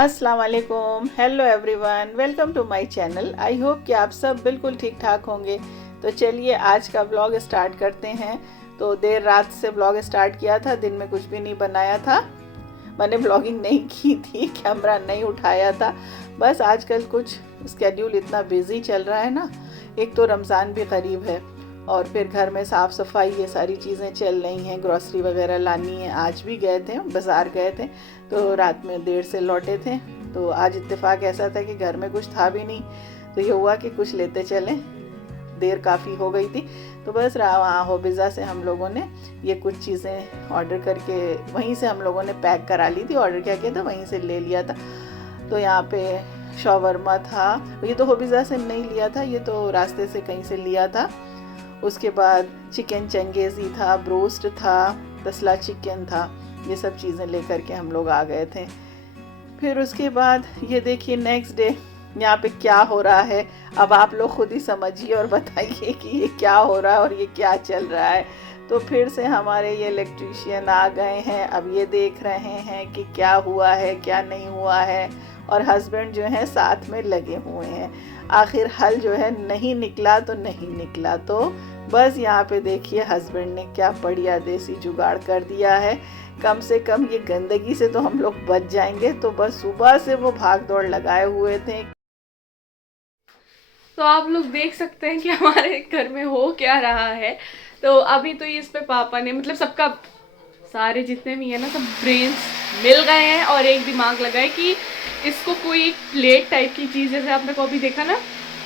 अस्सलाम वालेकुम, hello everyone, welcome to my channel. I hope कि आप सब बिल्कुल ठीक ठाक होंगे। तो चलिए आज का ब्लॉग स्टार्ट करते हैं। तो देर रात से ब्लॉग स्टार्ट किया था, दिन में कुछ भी नहीं बनाया था, मैंने ब्लॉगिंग नहीं की थी, कैमरा नहीं उठाया था। बस आजकल कुछ स्केड्यूल इतना बिजी चल रहा है ना, एक तो रमज़ान भी करीब है और फिर घर में साफ़ सफाई ये सारी चीज़ें चल रही हैं, ग्रॉसरी वगैरह लानी है। आज भी गए थे, बाज़ार गए थे, तो रात में देर से लौटे थे। तो आज इत्तेफाक ऐसा था कि घर में कुछ था भी नहीं, तो ये हुआ कि कुछ लेते चलें, देर काफ़ी हो गई थी। तो बस वहाँ होबिज़ा से हम लोगों ने ये कुछ चीज़ें ऑर्डर करके वहीं से हम लोगों ने पैक करा ली थी। ऑर्डर क्या किया था, वहीं से ले लिया था। तो यहाँ पे शॉवरमा था, ये तो होबिज़ा से नहीं लिया था, ये तो रास्ते से कहीं से लिया था। उसके बाद चिकन चंगेज़ी था, ब्रोस्ट था, तसला चिकन था, ये सब चीज़ें लेकर के हम लोग आ गए थे। फिर उसके बाद ये देखिए नेक्स्ट डे यहाँ पे क्या हो रहा है, अब आप लोग खुद ही समझिए और बताइए कि ये क्या हो रहा है और ये क्या चल रहा है। तो फिर से हमारे ये इलेक्ट्रीशियन आ गए हैं, अब ये देख रहे हैं कि क्या हुआ है क्या नहीं हुआ है, और हस्बैंड जो है साथ में लगे हुए हैं। आखिर हल जो है नहीं निकला तो नहीं निकला, तो बस यहाँ पे देखिए हस्बैंड ने क्या बढ़िया देसी जुगाड़ कर दिया है। कम से कम ये गंदगी से तो हम लोग बच जाएंगे। तो बस सुबह से वो भाग दौड़ लगाए हुए थे। तो आप लोग देख सकते हैं कि हमारे घर में हो क्या रहा है। तो अभी तो ये इस पे पापा ने मतलब सबका सारे जितने भी है ना सब ब्रेन्स मिल गए हैं और एक दिमाग लगाए कि इसको कोई एक प्लेट टाइप की चीज़, जैसे आपने को अभी देखा ना,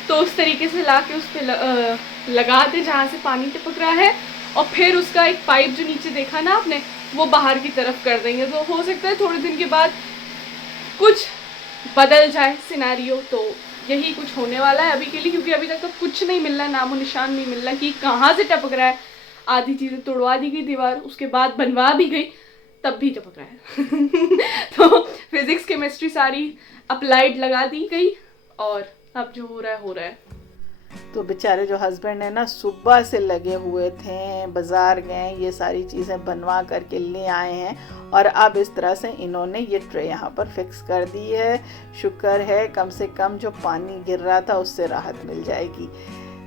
तो उस तरीके से ला के उस पर लगा दे जहाँ से पानी टपक रहा है, और फिर उसका एक पाइप जो नीचे देखा ना आपने, वो बाहर की तरफ कर देंगे। तो हो सकता है थोड़े दिन के बाद कुछ बदल जाए सिनेरियो। तो यही कुछ होने वाला है अभी के लिए, क्योंकि अभी तक तो कुछ नहीं मिल रहा, नामो निशान नहीं मिल रहा कि कहाँ से टपक रहा है। आधी चीज़ें तोड़वा दी गई दीवार, उसके बाद बनवा भी गई, तब भी टपक रहा है। तो फिजिक्स केमिस्ट्री सारी अप्लाइड लगा दी गई, और अब जो हो रहा है हो रहा है। तो बेचारे जो हस्बैंड है ना सुबह से लगे हुए थे, बाज़ार गए, ये सारी चीज़ें बनवा करके ले आए हैं, और अब इस तरह से इन्होंने ये ट्रे यहाँ पर फिक्स कर दी है। शुक्र है कम से कम जो पानी गिर रहा था उससे राहत मिल जाएगी।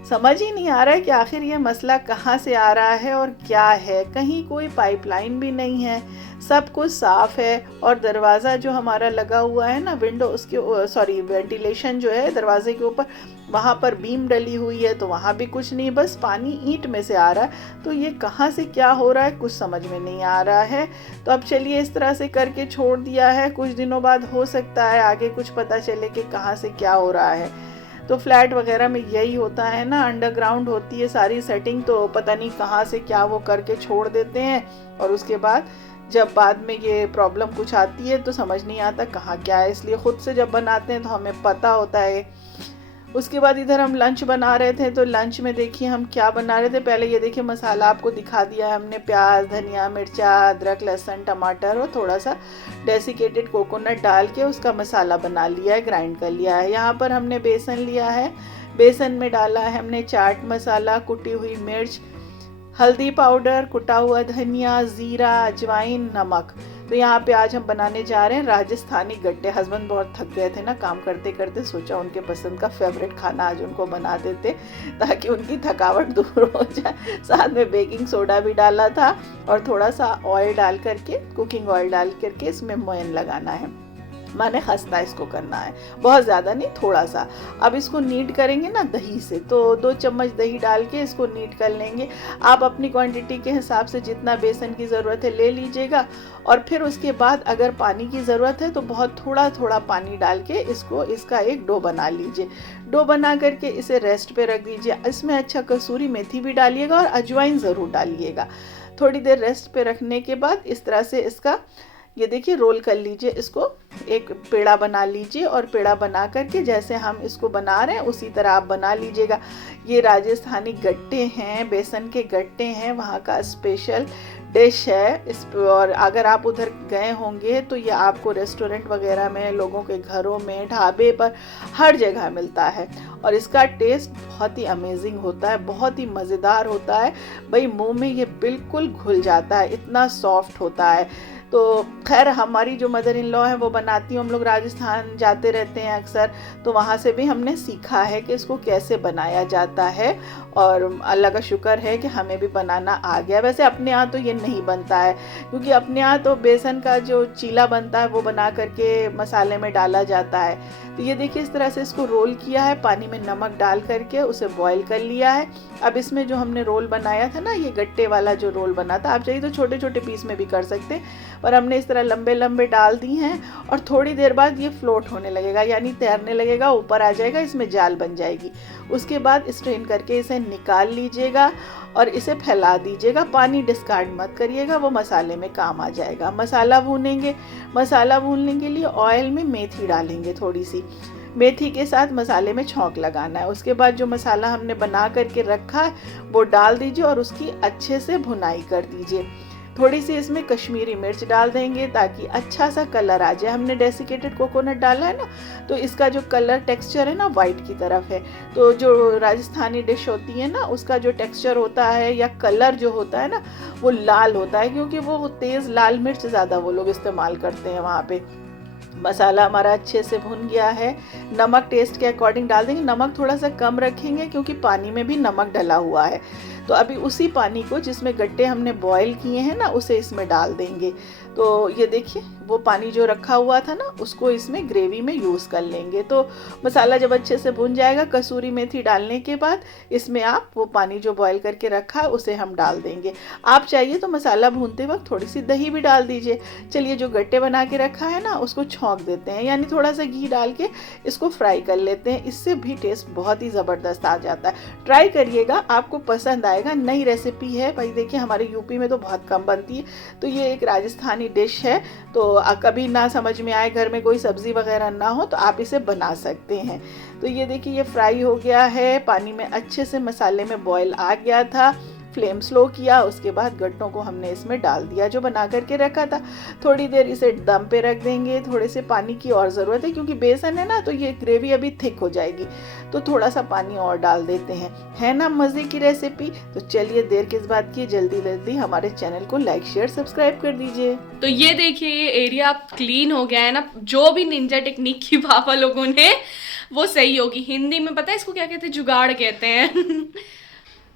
समझ ही नहीं आ रहा है कि आखिर ये मसला कहाँ से आ रहा है और क्या है। कहीं कोई पाइपलाइन भी नहीं है, सब कुछ साफ़ है, और दरवाज़ा जो हमारा लगा हुआ है ना, विंडो उसके सॉरी वेंटिलेशन जो है दरवाजे के ऊपर, वहाँ पर बीम डली हुई है, तो वहाँ भी कुछ नहीं, बस पानी ईंट में से आ रहा है। तो ये कहाँ से क्या हो रहा है कुछ समझ में नहीं आ रहा है। तो अब चलिए इस तरह से करके छोड़ दिया है, कुछ दिनों बाद हो सकता है आगे कुछ पता चले कि कहाँ से क्या हो रहा है। तो फ्लैट वगैरह में यही होता है ना, अंडरग्राउंड होती है सारी सेटिंग, तो पता नहीं कहाँ से क्या वो करके छोड़ देते हैं, और उसके बाद जब बाद में ये प्रॉब्लम कुछ आती है तो समझ नहीं आता कहाँ क्या है। इसलिए ख़ुद से जब बनाते हैं तो हमें पता होता है। उसके बाद इधर हम लंच बना रहे थे, तो लंच में देखिए हम क्या बना रहे थे। पहले ये देखिए मसाला आपको दिखा दिया है हमने, प्याज, धनिया, मिर्चा, अदरक, लहसुन, टमाटर और थोड़ा सा डेसिकेटेड कोकोनट डाल के उसका मसाला बना लिया है, ग्राइंड कर लिया है। यहाँ पर हमने बेसन लिया है, बेसन में डाला है हमने चाट मसाला, कुटी हुई मिर्च, हल्दी पाउडर, कुटा हुआ धनिया, ज़ीरा, अजवाइन, नमक। तो यहाँ पे आज हम बनाने जा रहे हैं राजस्थानी गट्टे। हस्बैंड बहुत थक गए थे ना काम करते करते, सोचा उनके पसंद का फेवरेट खाना आज उनको बना देते ताकि उनकी थकावट दूर हो जाए। साथ में बेकिंग सोडा भी डाला था, और थोड़ा सा ऑयल डाल करके, कुकिंग ऑयल डाल करके इसमें मोयन लगाना है, माने खस्ता इसको करना है, बहुत ज़्यादा नहीं, थोड़ा सा। अब इसको नीड करेंगे ना दही से, तो 2 चम्मच दही डाल के इसको नीड कर लेंगे। आप अपनी क्वांटिटी के हिसाब से जितना बेसन की ज़रूरत है ले लीजिएगा, और फिर उसके बाद अगर पानी की ज़रूरत है तो बहुत थोड़ा थोड़ा पानी डाल के इसका एक डो बना लीजिए। डो बना करके इसे रेस्ट पे रख दीजिए। इसमें अच्छा कसूरी मेथी भी डालिएगा और अजवाइन ज़रूर डालिएगा। थोड़ी देर रेस्ट पे रखने के बाद इस तरह से इसका ये देखिए रोल कर लीजिए, इसको एक पेड़ा बना लीजिए, और पेड़ा बना करके जैसे हम इसको बना रहे हैं उसी तरह आप बना लीजिएगा। ये राजस्थानी गट्टे हैं, बेसन के गट्टे हैं, वहाँ का स्पेशल डिश है। और अगर आप उधर गए होंगे तो ये आपको रेस्टोरेंट वगैरह में, लोगों के घरों में, ढाबे पर हर जगह मिलता है, और इसका टेस्ट बहुत ही अमेजिंग होता है, बहुत ही मज़ेदार होता है। भाई मुंह में ये बिल्कुल घुल जाता है, इतना सॉफ्ट होता है। तो खैर हमारी जो मदर इन लॉ है वो बनाती हैं, हम लोग राजस्थान जाते रहते हैं अक्सर, तो वहाँ से भी हमने सीखा है कि इसको कैसे बनाया जाता है, और अल्लाह का शुक्र है कि हमें भी बनाना आ गया। वैसे अपने यहाँ तो ये नहीं बनता है, क्योंकि अपने यहाँ तो बेसन का जो चीला बनता है वो बना करके मसाले में डाला जाता है। तो ये देखिए इस तरह से इसको रोल किया है, पानी में नमक डाल करके उसे बॉईल कर लिया है। अब इसमें जो हमने रोल बनाया था ना, ये गट्टे वाला जो रोल बना था, आप चाहिए तो छोटे छोटे पीस में भी कर सकते हैं, और हमने इस तरह लंबे लंबे डाल दी हैं। और थोड़ी देर बाद ये फ्लोट होने लगेगा, यानी तैरने लगेगा, ऊपर आ जाएगा, इसमें जाल बन जाएगी। उसके बाद स्ट्रेन करके इसे निकाल लीजिएगा और इसे फैला दीजिएगा, पानी डिस्कार्ड मत करिएगा, वो मसाले में काम आ जाएगा। मसाला भूनेंगे, मसाला भूनने के लिए ऑयल में मेथी डालेंगे, थोड़ी सी मेथी के साथ मसाले में छौंक लगाना है। उसके बाद जो मसाला हमने बना करके रखा है वो डाल दीजिए और उसकी अच्छे से भुनाई कर दीजिए। थोड़ी सी इसमें कश्मीरी मिर्च डाल देंगे ताकि अच्छा सा कलर आ जाए। हमने डेसिकेटेड कोकोनट डाला है ना, तो इसका जो कलर टेक्सचर है ना वाइट की तरफ है। तो जो राजस्थानी डिश होती है ना, उसका जो टेक्सचर होता है या कलर जो होता है ना, वो लाल होता है, क्योंकि वो तेज़ लाल मिर्च ज़्यादा वो लोग इस्तेमाल करते हैं वहाँ पे। मसाला हमारा अच्छे से भुन गया है। नमक टेस्ट के अकॉर्डिंग डाल देंगे, नमक थोड़ा सा कम रखेंगे क्योंकि पानी में भी नमक डला हुआ है। तो अभी उसी पानी को जिसमें गट्टे हमने बॉईल किए हैं ना, उसे इसमें डाल देंगे। तो ये देखिए वो पानी जो रखा हुआ था ना, उसको इसमें ग्रेवी में यूज़ कर लेंगे। तो मसाला जब अच्छे से भुन जाएगा, कसूरी मेथी डालने के बाद इसमें आप वो पानी जो बॉईल करके रखा है उसे हम डाल देंगे। आप चाहिए तो मसाला भूनते वक्त थोड़ी सी दही भी डाल दीजिए। चलिए जो गट्टे बना के रखा है ना, उसको छौंक देते हैं, यानी थोड़ा सा घी डाल के इसको फ्राई कर लेते हैं। इससे भी टेस्ट बहुत ही ज़बरदस्त आ जाता है। ट्राई करिएगा, आपको पसंद आएगा। नई रेसिपी है भाई, देखिए हमारे यूपी में तो बहुत कम बनती है, तो ये एक राजस्थानी डिश है। तो कभी ना समझ में आए, घर में कोई सब्ज़ी वगैरह ना हो, तो आप इसे बना सकते हैं। तो ये देखिए ये फ्राई हो गया है, पानी में अच्छे से मसाले में बॉयल आ गया था। फ्लेम स्लो किया, उसके बाद गट्टों को हमने इसमें डाल दिया जो बना करके रखा था। थोड़ी देर इसे दम पे रख देंगे। थोड़े से पानी की और ज़रूरत है क्योंकि बेसन है ना, तो ये ग्रेवी अभी थिक हो जाएगी, तो थोड़ा सा पानी और डाल देते हैं। है ना मज़े की रेसिपी। तो चलिए देर किस बात की, जल्दी जल्दी हमारे चैनल को लाइक शेयर सब्सक्राइब कर दीजिए। तो ये देखिए ये एरिया क्लीन हो गया है ना, जो भी निंजा टेक्निक की पापा लोगों ने वो सही होगी। हिंदी में पता है इसको क्या कहते हैं, जुगाड़ कहते हैं।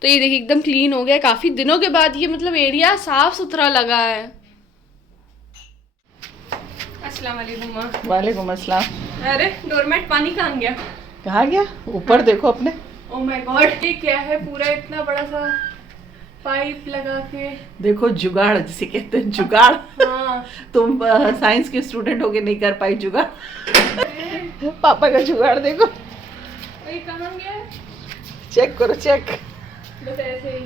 तो ये देखिए एकदम क्लीन हो गया, काफी दिनों के बाद ये मतलब एरिया साफ सुथरा लगा है। अस्सलाम वालेकुम माँ। वालेकुम अस्सलाम। अरे डोरमेट पानी कहाँ गया? कहाँ गया? ऊपर देखो अपने। ओह माय गॉड, ये क्या है? पूरा इतना बड़ा सा पाइप लगा के। देखो जुगाड़ जिसे कहते हैं, जुगाड़। हाँ। तुम साइंस के स्टूडेंट होके नहीं कर पाई जुगाड़। पापा का जुगाड़ देखो। ये कहाँ गया? चेक करो, चेक। बस ऐसे ही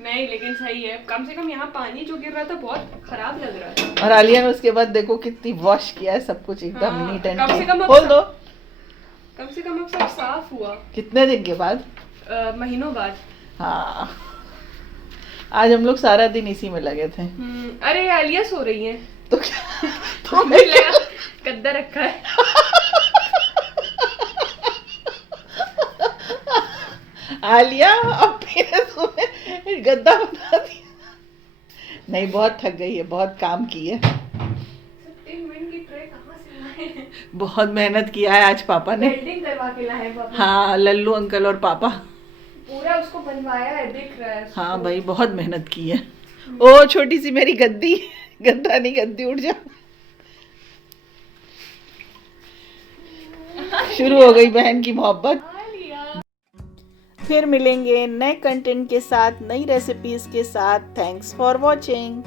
नहीं, लेकिन सही है। कम से कम यहाँ पानी जो गिर रहा था बहुत खराब लग रहा था। और आलिया ने उसके बाद देखो कितनी वॉश किया है, सब कुछ एकदम हाँ, नीट एंड कम से कम खोल दो। कम से कम अब सब साफ हुआ। कितने दिन के बाद? महीनों बाद। हाँ, आज हम लोग सारा दिन इसी में लगे थे। अरे आलिया सो रही है तो क्या तो मैं गद्दा रखा है। आलिया अब फिर तुम्हें गद्दा बना दिया। नहीं, बहुत थक गई है, बहुत काम की है। 3 मिनट की ट्रे कहाँ से लाए? बहुत मेहनत किया है आज पापा ने। वेल्डिंग करवा के लाए पापा। हाँ, लल्लू अंकल और पापा पूरा उसको बनवाया है, दिख रहा है उसको। हाँ भाई, बहुत मेहनत की है। ओ छोटी सी मेरी गद्दी, गद्दा नहीं गद्दी, उठ जा। शुरू हो गई बहन की मोहब्बत। फिर मिलेंगे नए कंटेंट के साथ, नई रेसिपीज के साथ। Thanks for watching.